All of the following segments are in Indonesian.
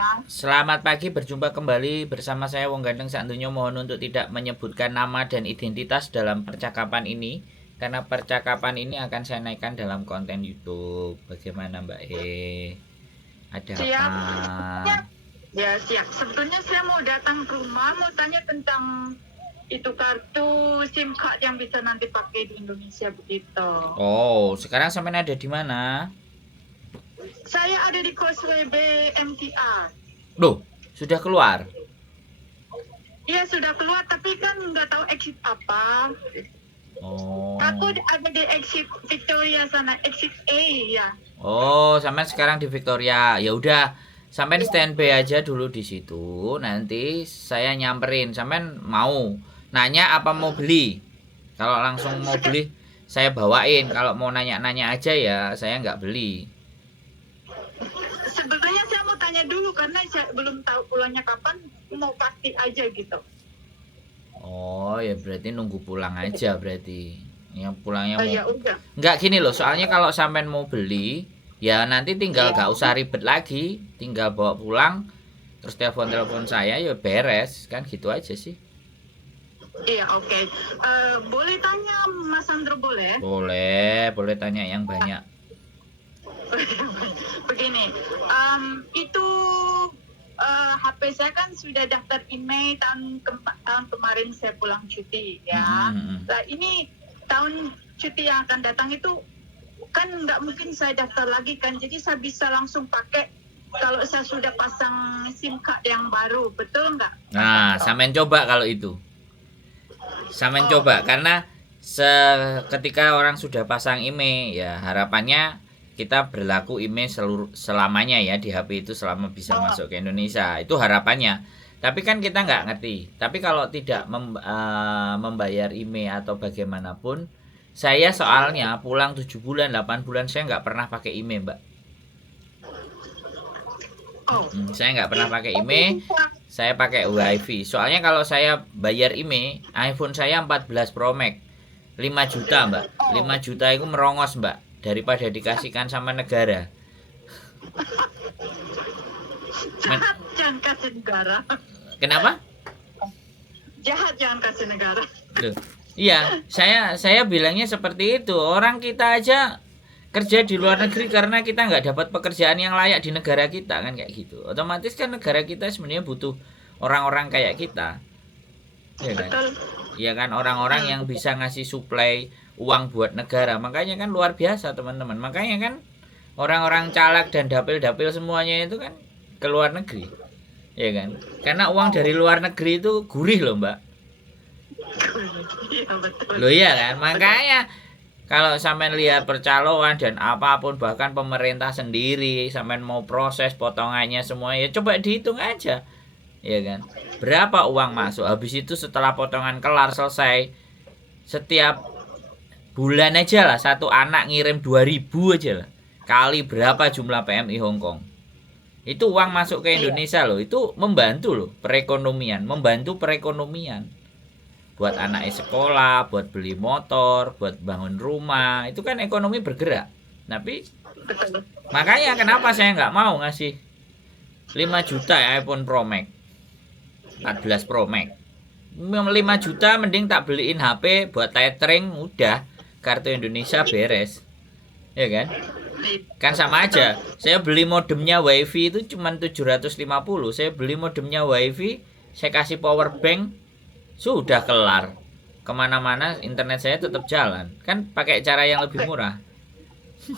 semuanya. Selamat pagi, berjumpa kembali bersama saya Wong Gandeng Santunyo. Mohon untuk tidak menyebutkan nama dan identitas dalam percakapan ini, karena percakapan ini akan saya naikkan dalam konten YouTube. Bagaimana Mbak E? Ada apa? Siap. Ya siap. Sebetulnya saya mau datang ke rumah, mau tanya tentang itu kartu SIM card yang bisa nanti pakai di Indonesia begitu. Oh, sekarang sampai ada di mana? Saya ada di Causeway Bay MTR. Loh, sudah keluar? Iya sudah keluar, tapi kan nggak tahu exit apa. Oh. Aku ada di exit Victoria sana, exit A ya. Oh, sampai sekarang di Victoria. Ya udah, sampai standby aja dulu di situ. Nanti saya nyamperin. Sampai mau nanya apa mau beli. Kalau langsung mau beli, saya bawain. Kalau mau nanya-nanya aja ya, saya nggak beli. Sebetulnya saya mau tanya dulu karena saya belum tahu pulangnya kapan, mau pasti aja gitu. Oh, ya berarti nunggu pulang aja berarti. Yang pulangnya Oh mau. ya udah. Nggak gini loh, soalnya kalau sampai mau beli, ya nanti tinggal nggak usah ribet lagi, tinggal bawa pulang, terus telepon saya, ya beres, kan gitu aja sih. Iya oke. Boleh tanya Mas Sandro boleh? Boleh tanya yang banyak. Begini, itu HP saya kan sudah daftar email tahun kemarin saya pulang cuti ya. Nah ini tahun cuti yang akan datang itu kan nggak mungkin saya daftar lagi kan, jadi saya bisa langsung pakai kalau saya sudah pasang SIM card yang baru, betul nggak? Nah, sampean coba kalau itu. Sampean coba karena ketika orang sudah pasang IMEI, ya harapannya kita berlaku IMEI selamanya ya di HP itu selama bisa masuk ke Indonesia. Itu harapannya. Tapi kan kita nggak ngerti. Tapi kalau tidak membayar IMEI atau bagaimanapun, saya soalnya pulang 7 bulan, 8 bulan saya nggak pernah pakai IMEI, Mbak. Saya nggak pernah pakai IMEI, saya pakai WiFi. Soalnya kalau saya bayar IMEI, iPhone saya 14 Pro Max 5 juta, Mbak. 5 juta itu merongos, Mbak, daripada dikasihkan sama negara. Jahat jangan kasih negara. Kenapa? Jahat jangan kasih negara. Loh, iya, saya bilangnya seperti itu. Orang kita aja kerja di luar negeri karena kita nggak dapat pekerjaan yang layak di negara kita, kan kayak gitu. Otomatis kan negara kita sebenarnya butuh orang-orang kayak kita. Ya kan? Betul. Ya kan, orang-orang yang bisa ngasih suplai uang buat negara. Makanya kan luar biasa, teman-teman. Makanya kan orang-orang caleg dan dapil-dapil semuanya itu kan ke luar negeri. Ya kan? Karena uang dari luar negeri itu gurih loh, Mbak. Iya betul. Loh iya kan? Makanya kalau sampean lihat percaloan dan apapun, bahkan pemerintah sendiri sampean mau proses potongannya semua, ya coba dihitung aja. Ya kan? Berapa uang masuk? Habis itu setelah potongan kelar selesai, setiap bulan aja lah satu anak ngirim 2.000 aja lah. Kali berapa jumlah PMI Hong Kong? Itu uang masuk ke Indonesia loh. Itu membantu loh perekonomian, membantu perekonomian. Buat anaknya sekolah, buat beli motor, buat bangun rumah, itu kan ekonomi bergerak. Tapi makanya kenapa saya nggak mau ngasih 5 juta iPhone Pro Max 14 Pro Max. 5 juta mending tak beliin HP buat tethering, udah kartu Indonesia beres. Ya kan? Kan sama aja. Saya beli modemnya WiFi itu cuma 750. Saya beli modemnya WiFi, saya kasih power bank, sudah kelar. Kemana-mana internet saya tetap jalan. Kan pakai cara yang lebih murah.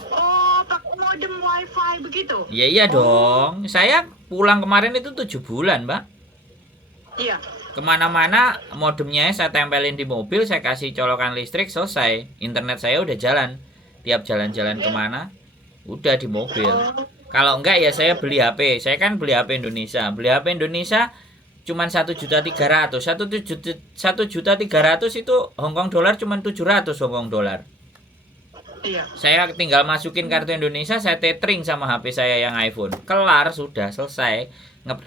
Oh, pakai modem WiFi begitu? Iya dong. Saya pulang kemarin itu 7 bulan, Mbak. Iya. Kemana-mana modemnya saya tempelin di mobil, saya kasih colokan listrik, selesai. Internet saya udah jalan. Tiap jalan-jalan kemana, udah di mobil. Kalau enggak ya saya beli HP. Saya kan beli HP Indonesia. Beli HP Indonesia cuman 1.300.000. 1.300.000 itu Hongkong dolar cuman 700 Hongkong dolar. Iya. Saya tinggal masukin kartu Indonesia, saya tethering sama HP saya yang iPhone. Kelar, sudah selesai.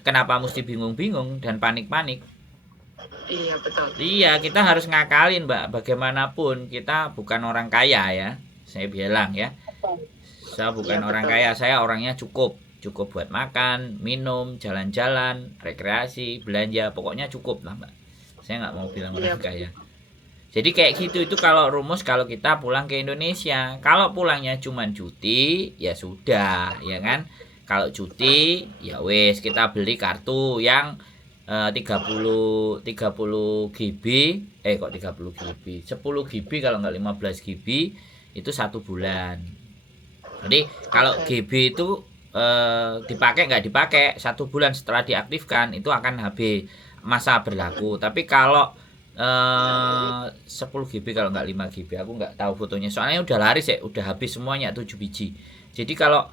Kenapa mesti bingung-bingung dan panik-panik? Iya betul. Iya, kita harus ngakalin, Mbak. Bagaimanapun kita bukan orang kaya ya. Saya bilang ya. Saya bukan orang kaya, saya orangnya cukup cukup buat makan, minum, jalan-jalan, rekreasi, belanja, pokoknya cukup lah Mbak. Saya nggak mau bilang orang kaya. Jadi kayak gitu, itu kalau rumus kalau kita pulang ke Indonesia. Kalau pulangnya cuman cuti, ya sudah, ya kan. Kalau cuti, ya wes kita beli kartu yang 30 GB, kok 30 GB, 10 GB kalau nggak 15 GB itu 1 bulan. Jadi kalau GB itu dipakai nggak dipakai 1 bulan setelah diaktifkan itu akan habis masa berlaku. Tapi kalau 10 GB kalau nggak 5 GB, aku nggak tahu fotonya soalnya udah laris ya, udah habis semuanya 7 biji. Jadi kalau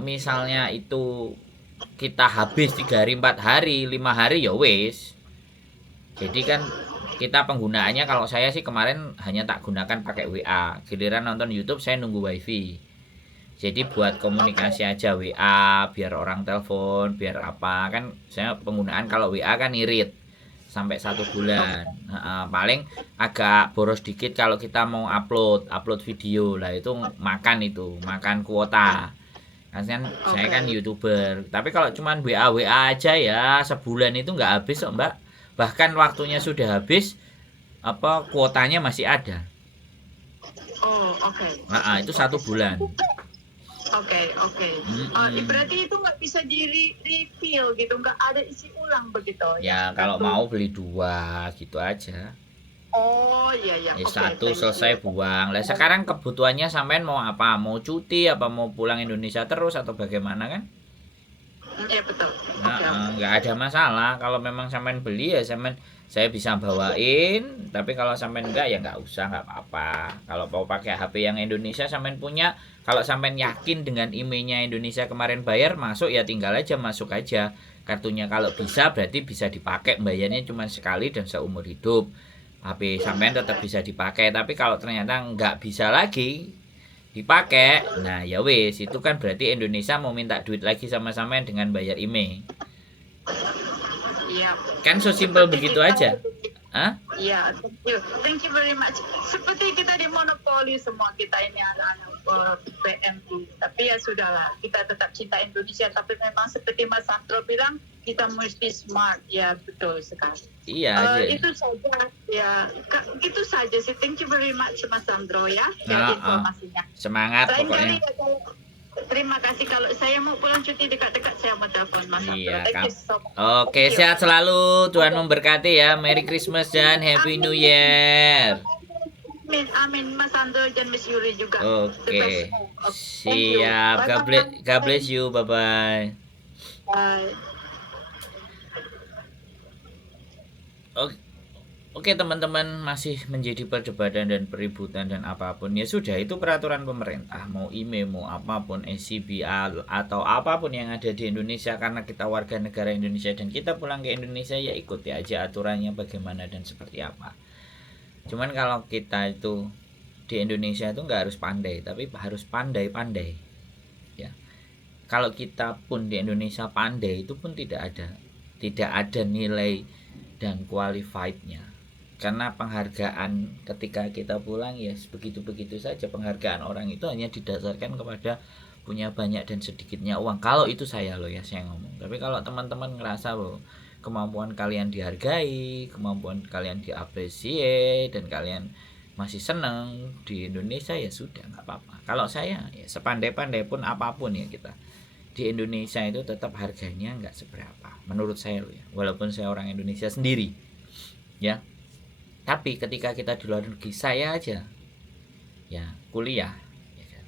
misalnya itu kita habis 3 hari 4 hari 5 hari ya wes. Jadi kan kita penggunaannya, kalau saya sih kemarin hanya tak gunakan pakai WA, giliran nonton YouTube saya nunggu wifi. Jadi buat komunikasi aja WA, biar orang telepon, biar apa, kan saya penggunaan kalau WA kan irit sampai 1 bulan. Paling agak boros dikit kalau kita mau upload video lah, itu makan kuota. Kan saya kan YouTuber. Tapi kalau cuman WA aja ya sebulan itu nggak habis kok Mbak. Bahkan waktunya sudah habis, kuotanya masih ada. Itu 1 bulan. Berarti itu nggak bisa di refill gitu, nggak ada isi ulang begitu? Ya kalau mau beli 2 gitu aja. Iya. Satu selesai buang. Lah sekarang kebutuhannya sampean mau apa? Mau cuti apa mau pulang Indonesia terus atau bagaimana kan? Iya betul. Nggak ada masalah. Kalau memang sampean beli ya saya bisa bawain. Tapi kalau sampean enggak ya nggak usah, nggak apa-apa. Kalau mau pakai HP yang Indonesia sampean punya, kalau sampean yakin dengan emailnya Indonesia kemarin bayar masuk, ya tinggal aja masuk aja kartunya. Kalau bisa berarti bisa dipakai, bayarnya cuma sekali dan seumur hidup. HP sampean tetap bisa dipakai. Tapi kalau ternyata nggak bisa lagi dipakai, nah ya wes, itu kan berarti Indonesia mau minta duit lagi sama sampean dengan bayar email. Iya. Kan so simple begitu aja. Iya, thank you very much. Seperti kita dimonopoli semua kita ini anak-anak PMI. Tapi ya sudahlah, kita tetap cinta Indonesia. Tapi memang seperti Mas Sandro bilang, kita mesti smart. Ya betul sekali. Iya. Itu saja ya. Itu saja sih. Thank you very much Mas Sandro ya dari informasinya. Semangat pokoknya. Terima kasih. Kalau saya mau pulang cuti dekat-dekat, saya mau telepon Mas Sandro. Thank you so much. Oke, sehat selalu. Tuhan memberkati ya. Merry Christmas dan Happy New Year. Amin. Mas Sandro dan Miss Yuri juga. Oke. Siap. God bless you. Bye-bye. Bye. Oke teman-teman, masih menjadi perdebatan dan peributan dan apapun, ya sudah, itu peraturan pemerintah, mau IMEI, mau apapun, SCB atau apapun yang ada di Indonesia, karena kita warga negara Indonesia dan kita pulang ke Indonesia, ya ikuti aja aturannya bagaimana dan seperti apa. Cuman kalau kita itu di Indonesia itu nggak harus pandai, tapi harus pandai-pandai ya. Kalau kita pun di Indonesia pandai, itu pun tidak ada nilai dan qualified-nya. Karena penghargaan ketika kita pulang ya begitu-begitu saja. Penghargaan orang itu hanya didasarkan kepada punya banyak dan sedikitnya uang. Kalau itu saya ngomong. Tapi kalau teman-teman ngerasa bahwa kemampuan kalian dihargai, kemampuan kalian diapresiasi, dan kalian masih senang di Indonesia, ya sudah, nggak apa-apa. Kalau saya ya sepandai-pandai pun apapun ya kita di Indonesia itu tetap harganya nggak seberapa menurut saya walaupun saya orang Indonesia sendiri ya. Tapi ketika kita di luar negeri, saya aja ya kuliah ya kan.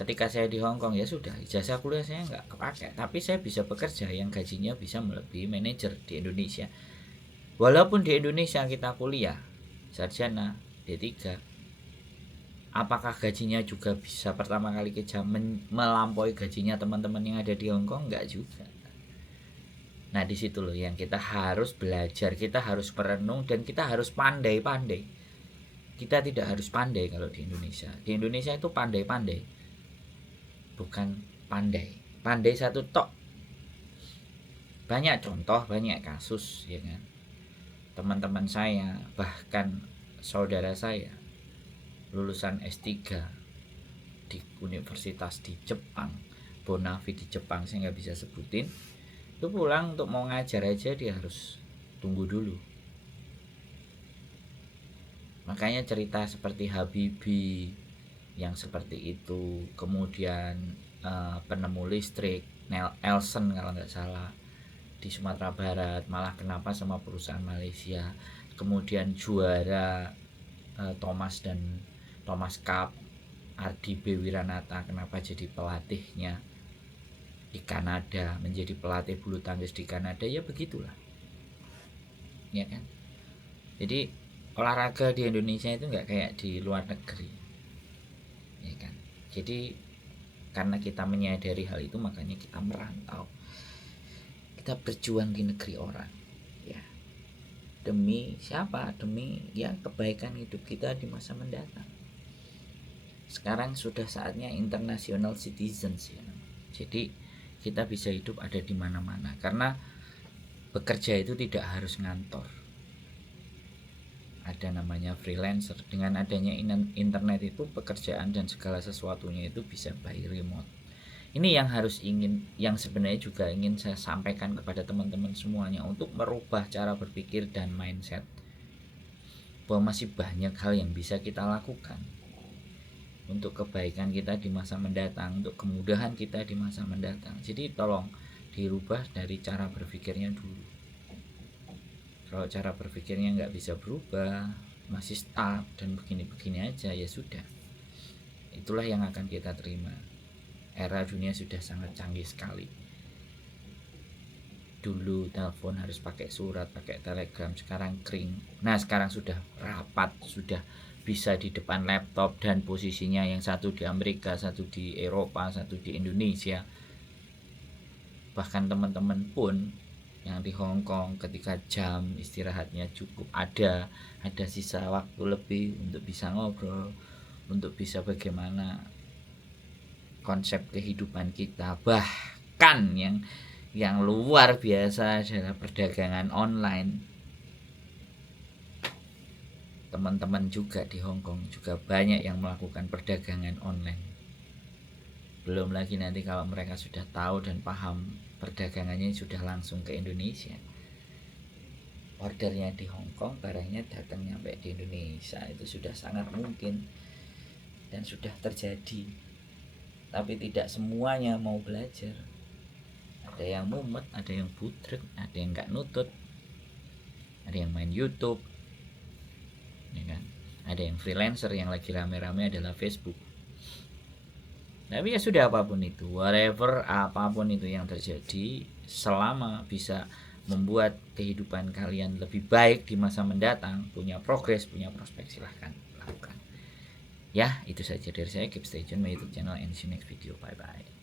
Ketika saya di Hong Kong ya sudah, ijazah kuliah saya nggak kepakai, tapi saya bisa bekerja yang gajinya bisa melebihi manajer di Indonesia. Walaupun di Indonesia kita kuliah sarjana D3, apakah gajinya juga bisa pertama kali kerja melampaui gajinya teman-teman yang ada di Hong Kong? Enggak juga. Nah di situ yang kita harus belajar, kita harus merenung, dan kita harus pandai-pandai. Kita tidak harus pandai kalau di Indonesia. Di Indonesia itu pandai-pandai, bukan pandai satu tok. Banyak contoh, banyak kasus ya kan. Teman-teman saya, bahkan saudara saya lulusan S3 di universitas di Jepang, bonafit di Jepang, saya nggak bisa sebutin, itu pulang untuk mau ngajar aja dia harus tunggu dulu. Makanya cerita seperti Habibie yang seperti itu, kemudian penemu listrik Elson kalau nggak salah di Sumatera Barat malah kenapa sama perusahaan Malaysia, kemudian juara Thomas Cup Ardi B. Wiranata kenapa jadi pelatihnya di Kanada, menjadi pelatih bulu tangkis di Kanada, ya begitulah, ya kan. Jadi olahraga di Indonesia itu nggak kayak di luar negeri, ya kan. Jadi karena kita menyadari hal itu, makanya kita merantau, kita berjuang di negeri orang, ya, demi siapa? Demi ya kebaikan hidup kita di masa mendatang. Sekarang sudah saatnya international citizens, ya. Jadi kita bisa hidup ada di mana-mana, karena bekerja itu tidak harus ngantor. Ada namanya freelancer. Dengan adanya internet itu pekerjaan dan segala sesuatunya itu bisa by remote. Ini yang sebenarnya juga ingin saya sampaikan kepada teman-teman semuanya, untuk merubah cara berpikir dan mindset, bahwa masih banyak hal yang bisa kita lakukan untuk kebaikan kita di masa mendatang, untuk kemudahan kita di masa mendatang. Jadi tolong dirubah dari cara berpikirnya dulu. Kalau cara berpikirnya nggak bisa berubah, masih stuck dan begini-begini aja, ya sudah, itulah yang akan kita terima. Era dunia sudah sangat canggih sekali. Dulu telepon harus pakai surat, pakai telegram, sekarang kering. Nah sekarang sudah rapat, sudah bisa di depan laptop, dan posisinya yang satu di Amerika, satu di Eropa, satu di Indonesia. Bahkan teman-teman pun yang di Hong Kong, ketika jam istirahatnya cukup, ada sisa waktu lebih untuk bisa ngobrol, untuk bisa bagaimana konsep kehidupan kita. Bahkan yang luar biasa adalah perdagangan online. Teman-teman juga di Hong Kong juga banyak yang melakukan perdagangan online. Belum lagi nanti kalau mereka sudah tahu dan paham perdagangannya, sudah langsung ke Indonesia. Ordernya di Hong Kong, barangnya datang nyampe di Indonesia, itu sudah sangat mungkin dan sudah terjadi. Tapi tidak semuanya mau belajar. Ada yang mumet, ada yang budrek, ada yang nggak nutut, ada yang main YouTube, ya kan? Ada yang freelancer, yang lagi rame-rame adalah Facebook. Tapi ya sudah, apapun itu, whatever, apapun itu yang terjadi, selama bisa membuat kehidupan kalian lebih baik di masa mendatang, punya progres, punya prospek, silahkan lakukan. Ya, itu saja dari saya. Keep stay tune my YouTube channel and see you next video. Bye bye.